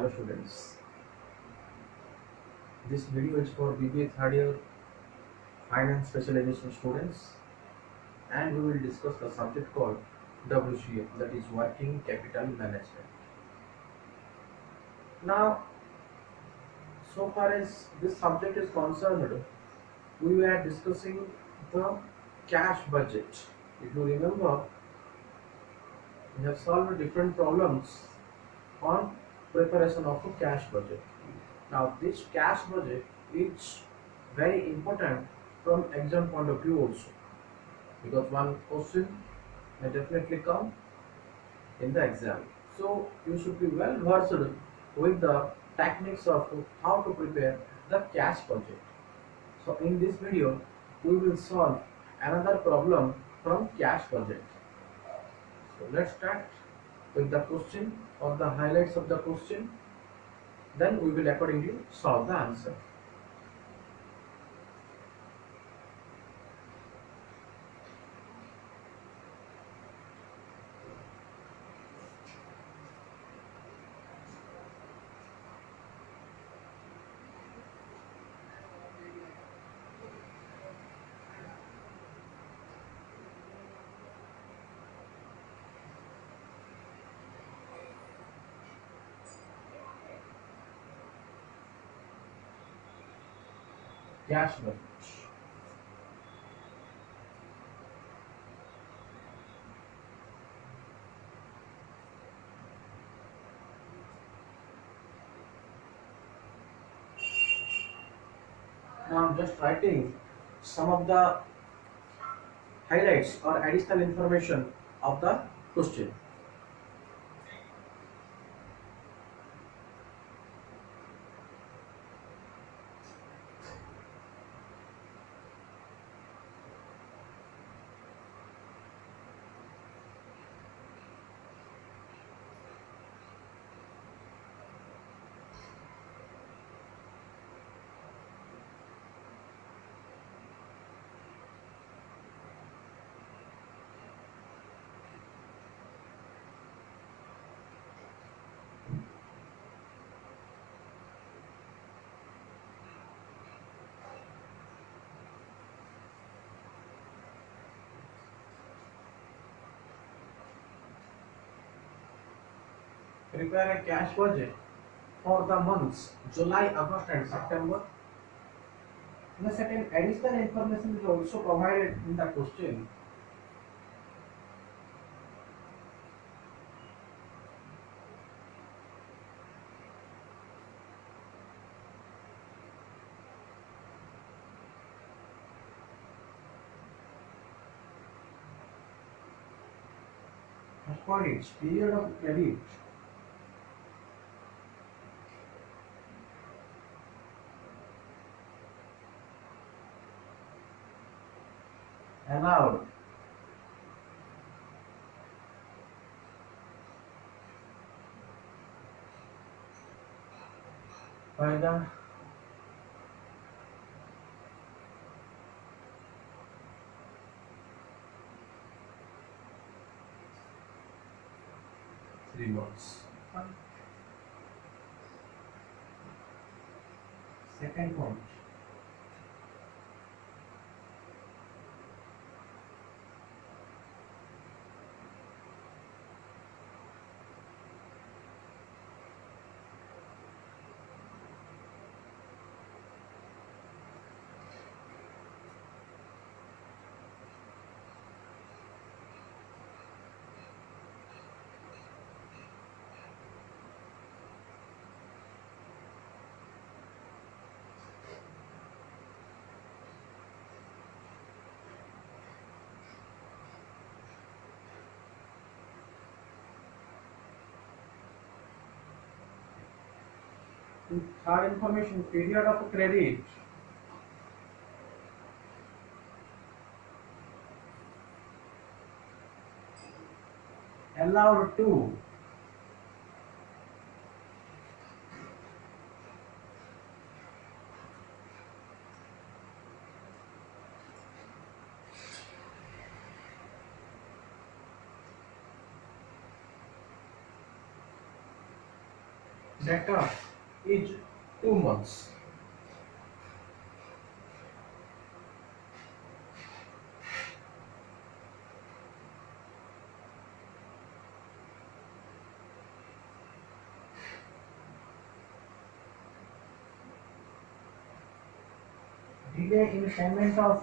Hello students, this video is for BBA third year finance specialization students, and we will discuss the subject called WCM, that is Working Capital Management. Now, so far as this subject is concerned, we were discussing the cash budget. If you remember, we have solved different problems on preparation of a cash budget. Now, this cash budget is very important from exam point of view also, because one question may definitely come in the exam. So you should be well versed with the techniques of how to prepare the cash budget. So in this video, we will solve another problem from cash budget. So let's start with the question or the highlights of the question. Then we will accordingly solve the answer. Cash budget. Now I'm just writing some of the highlights or additional information of the question. Prepare a cash budget for the months July, August and September. The certain additional information is also provided in the question. As for its period of credit, allowed by the three months. Second point. Third information, period of credit allowed to debtor is 2 months. Delay in payment of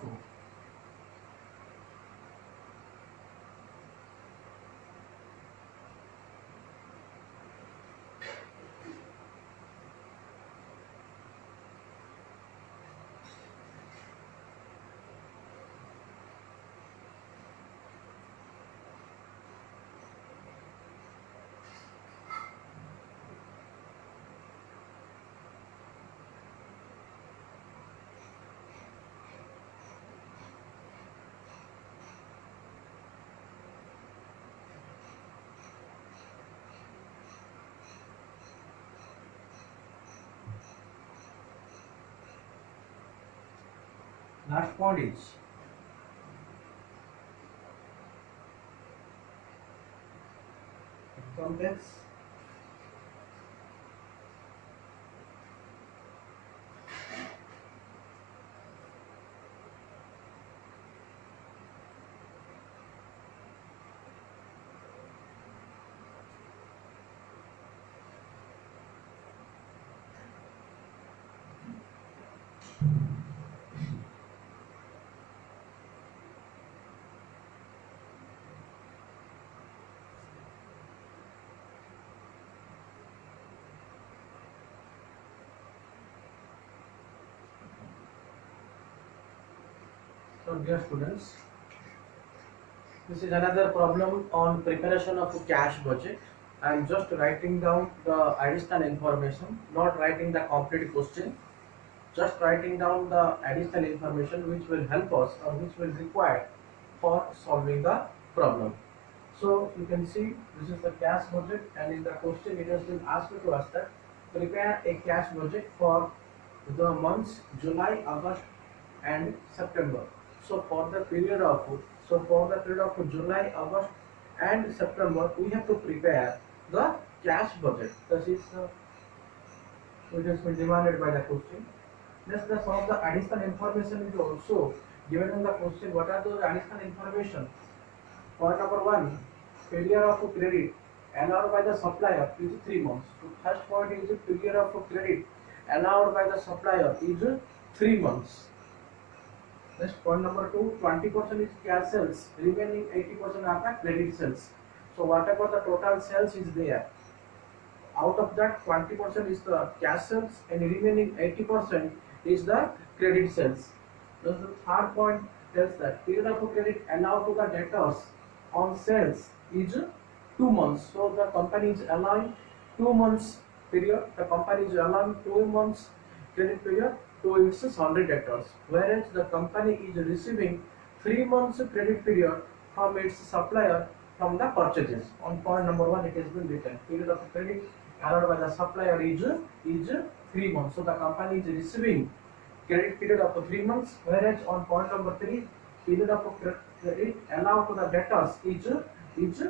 last point is income tax. So dear students, this is another problem on preparation of a cash budget. I am just writing down the additional information, not writing the complete question. Just writing down the additional information which will help us or which will require for solving the problem. So you can see this is the cash budget, and in the question it has been asked to us that prepare a cash budget for the months July, August and September. So for the period of July, August and September, we have to prepare the cash budget. This is which has been demanded by the question. Next, some of the additional information is also given in the question. What are those additional information? Point number one, failure of credit allowed by the supplier is 3 months. So first point is failure of credit allowed by the supplier is 3 months. Next, point number two, 20% is cash sales, remaining 80% are the credit sales. So whatever the total sales is there, out of that 20% is the cash sales and remaining 80% is the credit sales. Thus the third point tells that period of credit allowed to the debtors on sales is 2 months. So the company is allowing 2 months period. The company is allowing 2 months credit period to its 100 debtors, whereas the company is receiving 3 months credit period from its supplier from the purchases. On point number one, it has been written period of credit allowed by the supplier is 3 months. So the company is receiving credit period of 3 months, whereas on point number three, period of credit allowed to the debtors is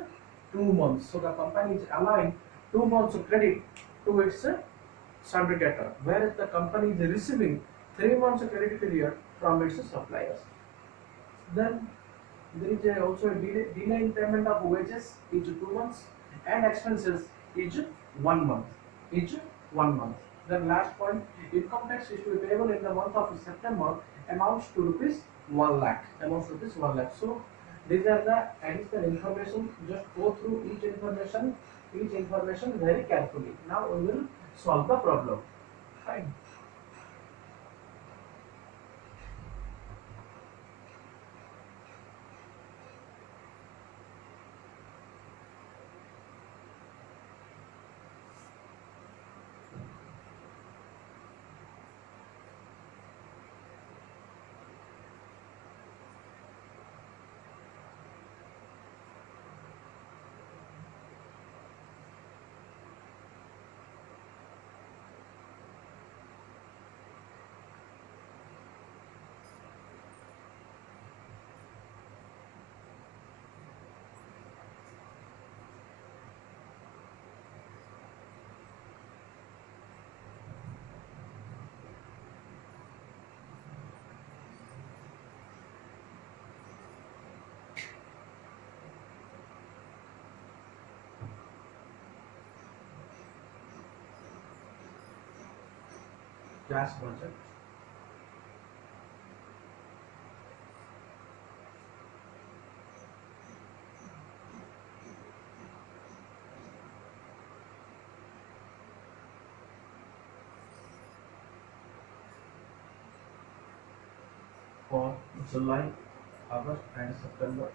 2 months. So the company is allowing 2 months credit to its sundry debtor, whereas the company is receiving 3 months credit period from its suppliers. Then there is also a delay in payment of wages is 2 months and expenses is 1 month. Is 1 month. Then last point, income tax is to be payable in the month of September amounts to rupees 1 lakh. Amounts to rupees 1 lakh. So these are the additional information. Just go through each information very carefully. Now we will solve the problem. Fine. cash budget. For July, August and September.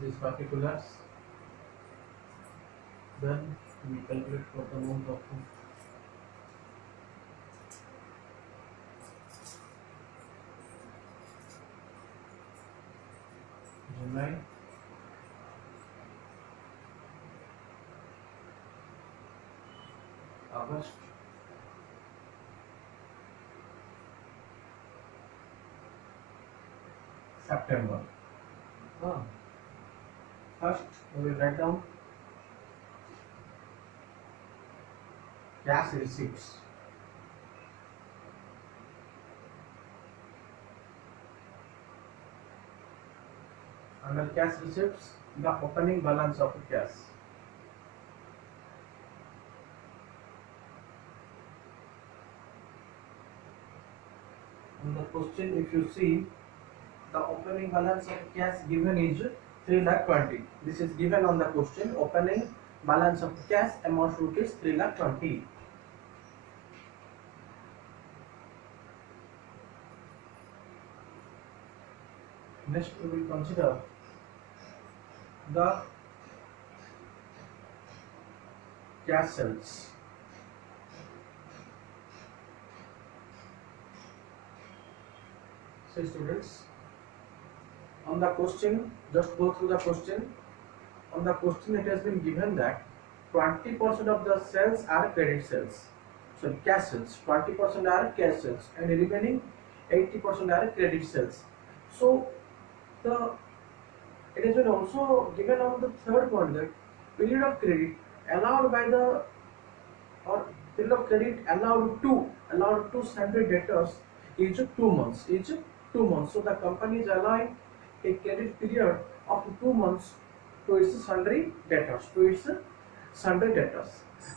This is particulars. Then we calculate for the month of July, August, September. Ah. First, we will write down cash receipts. Under cash receipts, the opening balance of cash. In the question, if you see, the opening balance of cash given is 3,20,000. This is given on the question. Opening balance of cash amount rupees 3,20,000. Next, we will consider the cash sales. So students, on the question, just go through the question. On the question, it has been given that 20% of the sales are credit sales. So cash sales, 20% are cash sales, and remaining 80% are credit sales. So it has been also given on the third point that period of credit allowed by the or period of credit allowed to sundry debtors is 2 months. Is 2 months. So the company is allowing a credit period of 2 months to its sundry debtors.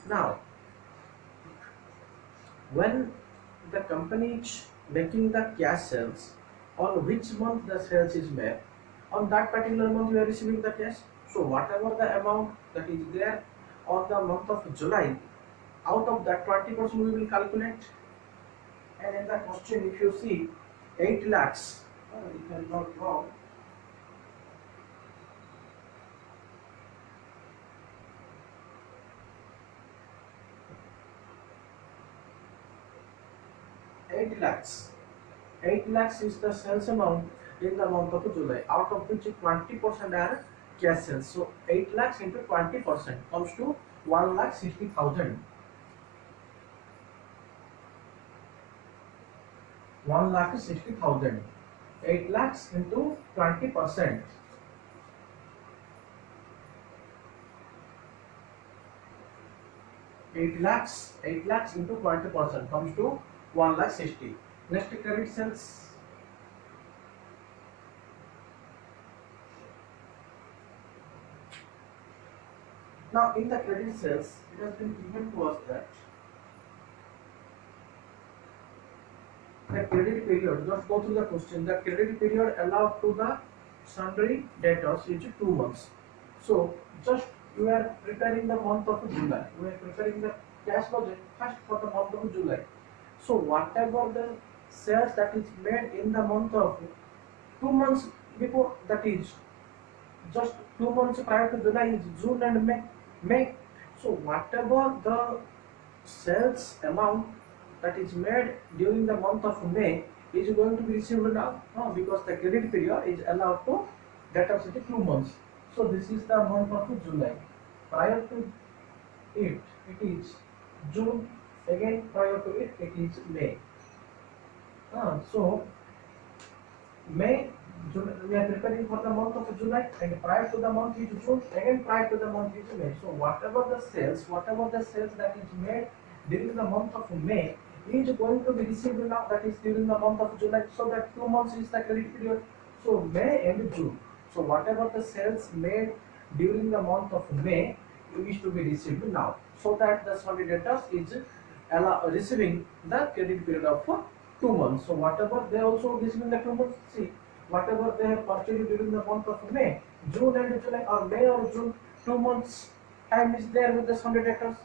Now, when the company is making the cash sales, on which month the sales is made, on that particular month you are receiving the cash. So whatever the amount that is there on the month of July, out of that 20% we will calculate. And in the question, if you see 8 lakhs, if I am not wrong, 8 lakhs. 8 lakhs is the sales amount in the month of July, out of which 20% are cash sales. So 8 lakhs into 20% comes to 1,60,000. 1,60,000. 8 lakhs into 20%. 8 lakhs into 20% comes to 1,60,000. Next, credit sales. Now, in the credit sales, it has been given to us that the credit period, just go through the question, the credit period allowed to the sundry debtors is 2 months. So, just you are preparing the month of July. We are preparing the cash budget first for the month of July. So, whatever the sales that is made in the month of 2 months before, that is just 2 months prior to July is June and May. So, whatever the sales amount that is made during the month of May is going to be received now, because the credit period is allowed to debtors is 2 months. So this is the month of July. Prior to it is June. Again prior to it is May. So May, June, we are preparing for the month of July, and prior to the month is June. Again prior to the month is May. So whatever the sales that is made during the month of May is going to be received now, that is during the month of July. So that 2 months is the credit period. So May and June. So whatever the sales made during the month of May is to be received now. So that the Sunday debtors is receiving the credit period of 2 months. So whatever they also receiving the 2 months. See, whatever they have purchased during the month of May, June and July, or May or June, 2 months time is there with the Sunday debtors.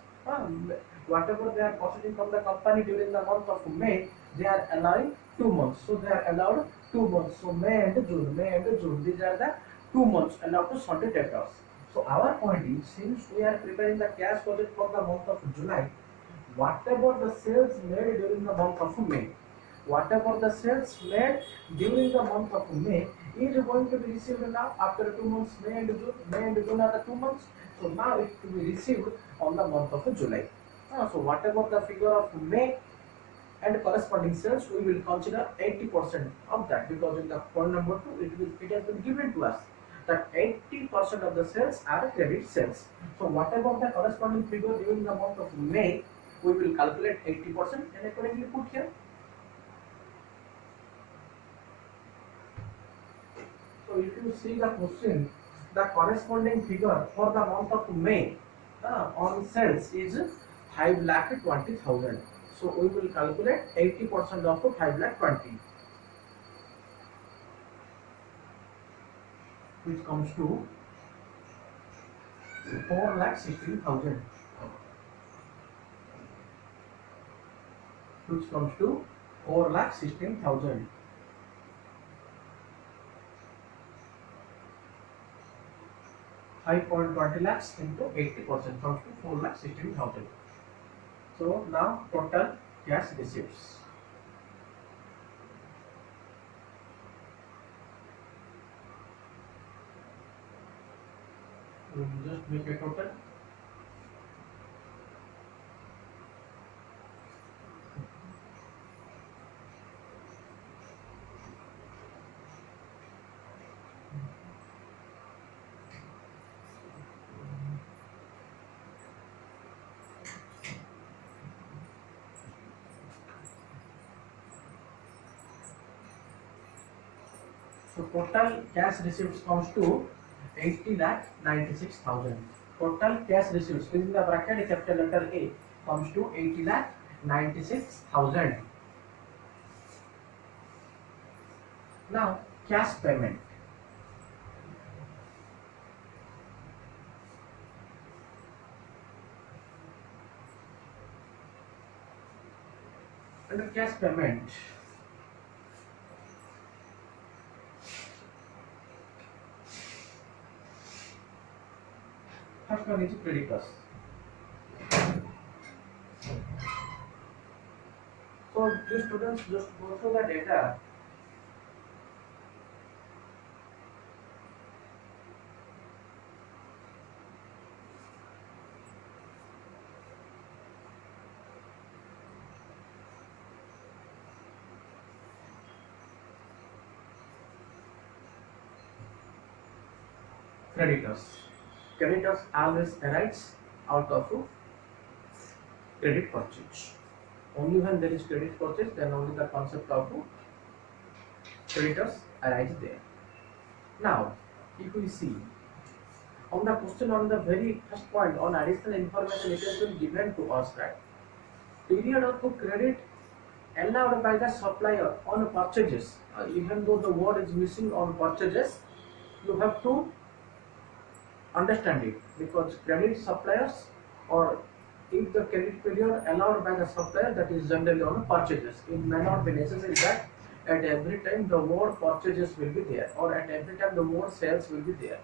Whatever they are purchasing from the company during the month of May, they are allowing 2 months. So they are allowed 2 months. So May and June, these are the 2 months allowed to Sunday debtors. So our point is, since we are preparing the cash budget for the month of July, whatever the sales made during the month of May, whatever the sales made during the month of May is going to be received now after 2 months. May and June are the 2 months. So now it will be received on the month of July. So whatever the figure of May and corresponding sales, we will consider 80% of that, because in the point number 2 it has been given to us that 80% of the sales are credit sales. So whatever the corresponding figure during the month of May, we will calculate 80% and accordingly put here. So if you see the question, the corresponding figure for the month of May on sales is 5,20,000. So we will calculate 80% of 5,20,000, which comes to 4,16,000, which comes to 4,16,000. 5.20 lakhs into 80% comes to 4,16,000. So now total cash receipts. We will just make a total. So total cash receipts comes to 80,96,000. Total cash receipts within the bracket capital letter A comes to 80,96,000. Now cash payment. Under cash payment, first one is creditors. So these students just go through the data. Creditors. Creditors always arise out of credit purchase. Only when there is credit purchase, then only the concept of creditors arise there. Now, if we see on the question on the very first point on additional information, it has been given to us that period of credit allowed by the supplier on purchases. Even though the word is missing on purchases, you have to understand it, because credit suppliers, or if the credit period allowed by the supplier, that is generally on purchases. It may not be necessary that at every time the word purchases will be there, or at every time the word sales will be there.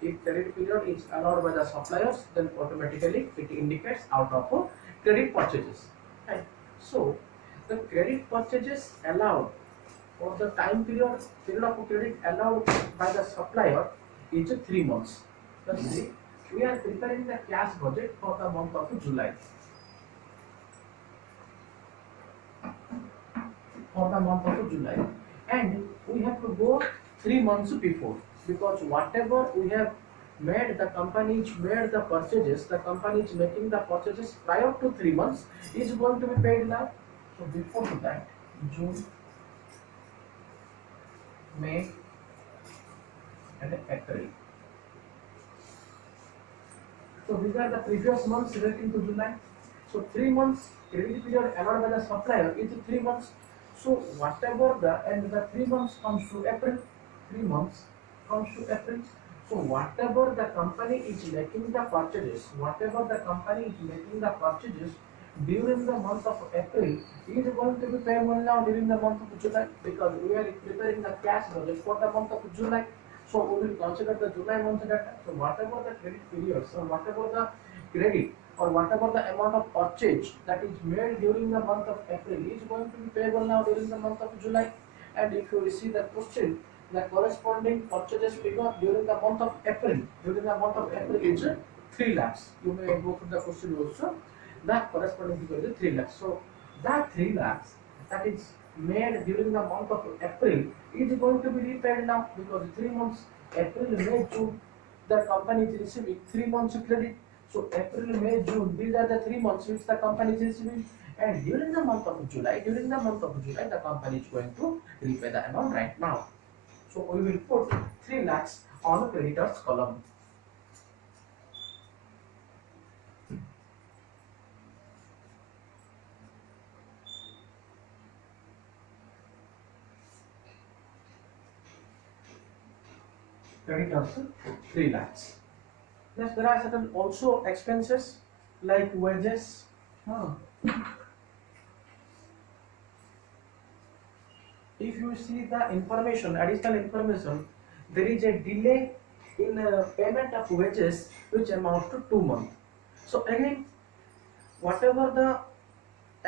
If credit period is allowed by the suppliers, then automatically it indicates out of credit purchases. Right. So the credit purchases allowed, or the time period of credit allowed by the supplier is 3 months. Let's see, we are preparing the cash budget for the month of July. For the month of July, and we have to go 3 months before, because whatever we have made, the company is made the purchases, the company is making the purchases prior to 3 months is going to be paid now. So before that, June, May, and April. So these are the previous months relating to July. So 3 months credit period allowed by the supplier is 3 months. So whatever the 3 months comes to April, 3 months comes to April. So whatever the company is making the purchases, during the month of April is going to be payable now during the month of July, because we are preparing the cash budget for the month of July. So we will consider the July month data. So whatever the credit periods or whatever the credit or whatever the amount of purchase that is made during the month of April is going to be payable now during the month of July. And if you see the question, the corresponding purchases figure during the month of April, is 3 lakhs. You may go through the question also. The corresponding figure is 3 lakhs. So that 3 lakhs that is made during the month of April is going to be repaid now, because 3 months, April, May, June, the company is receiving 3 months credit. So April, May, June, these are the 3 months which the company is receiving. And during the month of July, the company is going to repay the amount right now. So we will put 3 lakhs on the creditors column. Creditors 3 lakhs. Yes, there are certain also expenses like wages. If you see the information, additional information, there is a delay in payment of wages which amounts to 2 months. So again, whatever the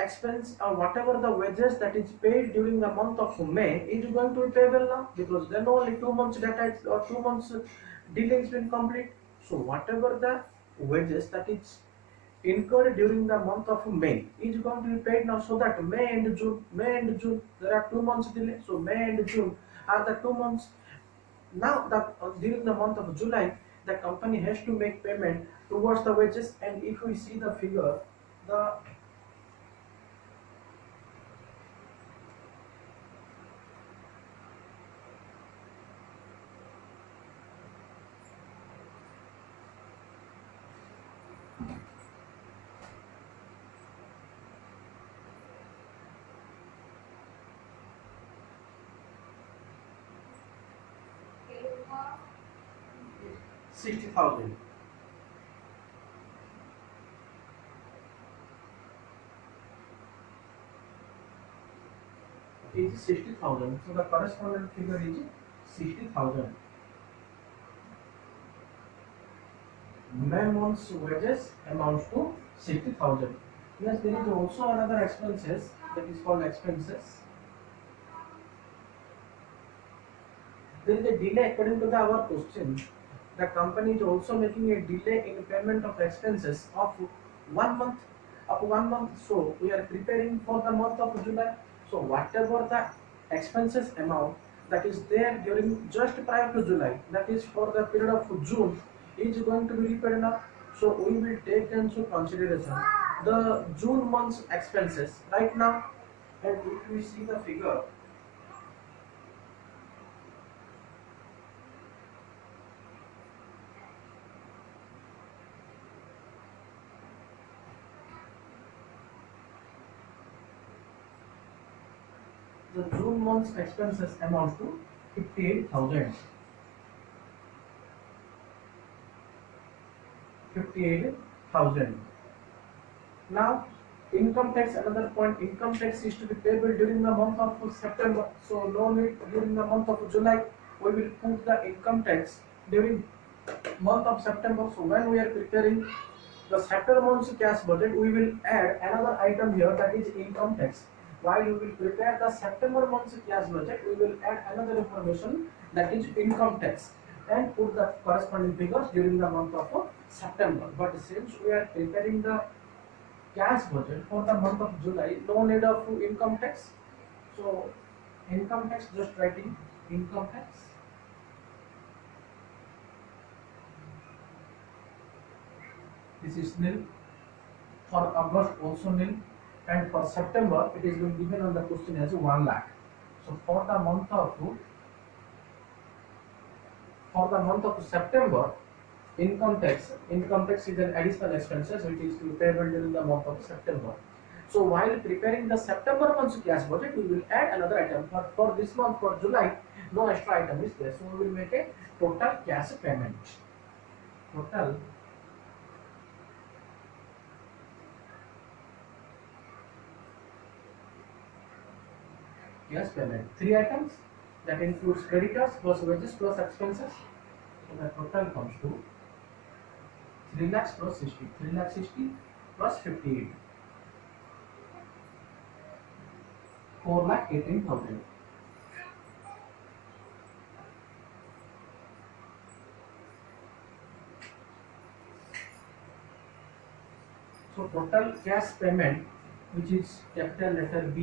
expense or whatever the wages that is paid during the month of May is going to be payable now, because then only 2 months data is, or 2 months delay has been complete. So whatever the wages that is incurred during the month of May is going to be paid now, so that May and June, there are 2 months delay. So May and June are the 2 months. Now during the month of July, the company has to make payment towards the wages. And if we see the figure, the $60,000. Is 60,000. So the corresponding figure is 60,000. May month's wages amounts to 60,000. Yes, there is also another expenses that is called expenses. There is a delay according to our question. The company is also making a delay in payment of expenses of 1 month. So we are preparing for the month of July. So whatever the expenses amount that is there during just prior to July, that is for the period of June, is going to be repaid now. So we will take into consideration the June month's expenses right now. And if we see the figure, the June month's expenses amount to 58,000. 58,000. Now, income tax, another point, income tax is to be payable during the month of September. So, no need during the month of July. We will put the income tax during month of September. So, when we are preparing the September month's cash budget, we will add another item here, that is income tax. While we will prepare the September month's cash budget, we will add another information, that is income tax, and put the corresponding figures during the month of September. But since we are preparing the cash budget for the month of July, no need of income tax. So income tax, just writing income tax. This is nil. For August also nil, and for September it is been given on the question as 1 lakh. So for the month of for the month of September, income tax is an additional expenses which is to be payable during the month of September. So while preparing the September month's cash budget, we will add another item. For this month, for July, no extra item is there. So we will make a total cash payment. Total cash payment. 3 items that includes creditors plus wages plus expenses. So the total comes to 3 lakhs plus 60. 3 lakhs 60 plus 58. 4,18,000. So total cash payment, which is capital letter B,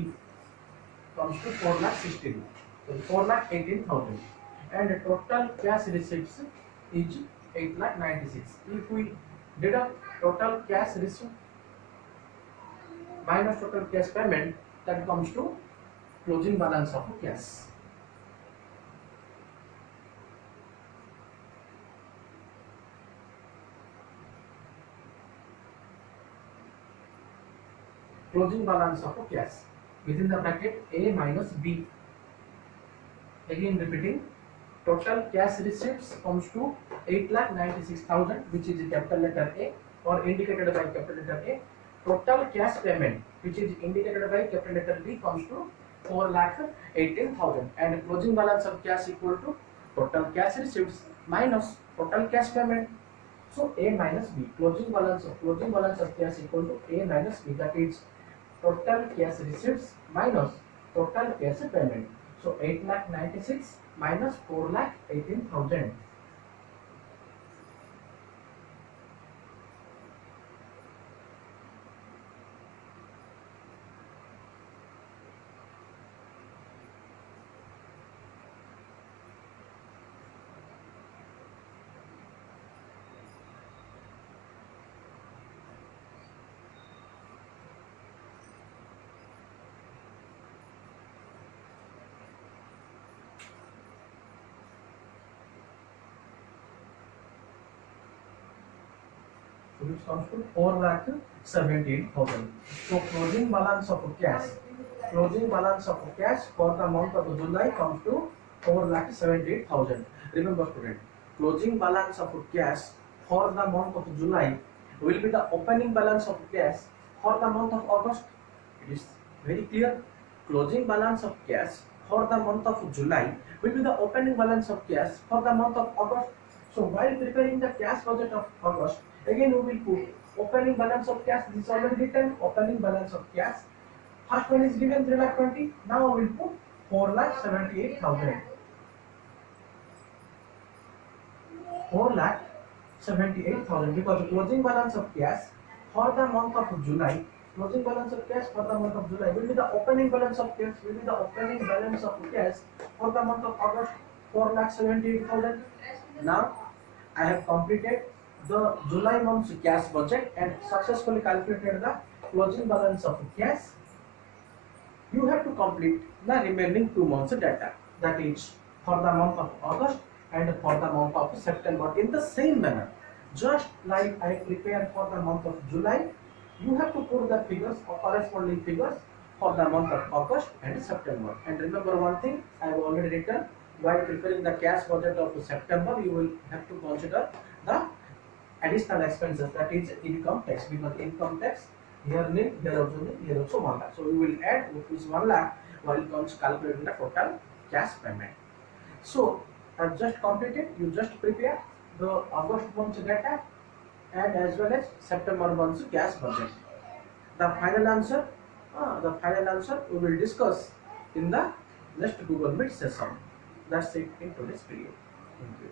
comes to 4,16,000. So 4,18,000, and the total cash receipts is 8,96,000. If we deduct total cash receipt minus total cash payment, that comes to closing balance of cash. Closing balance of cash within the bracket A minus B. Again repeating, total cash receipts comes to 8,96,000, which is capital letter A or indicated by capital letter A. Total cash payment, which is indicated by capital letter B, comes to 4,18,000, and closing balance of cash equal to total cash receipts minus total cash payment. So A minus B, closing balance of cash equal to A minus B, that is total cash receipts minus total cash payment. So 8,96,000 minus 4,18,000. Which comes to 4,78,000. So closing balance of cash for the month of July comes to 4,78,000. Remember student, closing balance of cash for the month of July will be the opening balance of cash for the month of August. It is very clear. Closing balance of cash for the month of July will be the opening balance of cash for the month of August. So while preparing the cash budget of August, again we will put opening balance of cash. This is already written, opening balance of cash. First one is given 3,20,000. Now we will put 4,78,000. 4,78,000, because closing balance of cash for the month of July, will be the opening balance of cash for the month of August, 4,78,000. Now I have completed the July month's cash budget and successfully calculated the closing balance of cash. You have to complete the remaining 2 months data, that is for the month of August and for the month of September, in the same manner. Just like I prepared for the month of July, you have to put the figures or corresponding figures for the month of August and September. And remember one thing, I have already written, while preparing the cash budget of September, you will have to consider the additional expenses, that is income tax, because income tax here nil, here also 1 lakh. So we will add rupees 1 lakh while calculating the total cash payment. So I've just completed, you just prepare the August month's data and as well as September month's cash budget. The final answer we will discuss in the next Google Meet session. That's it in today's video. Thank you.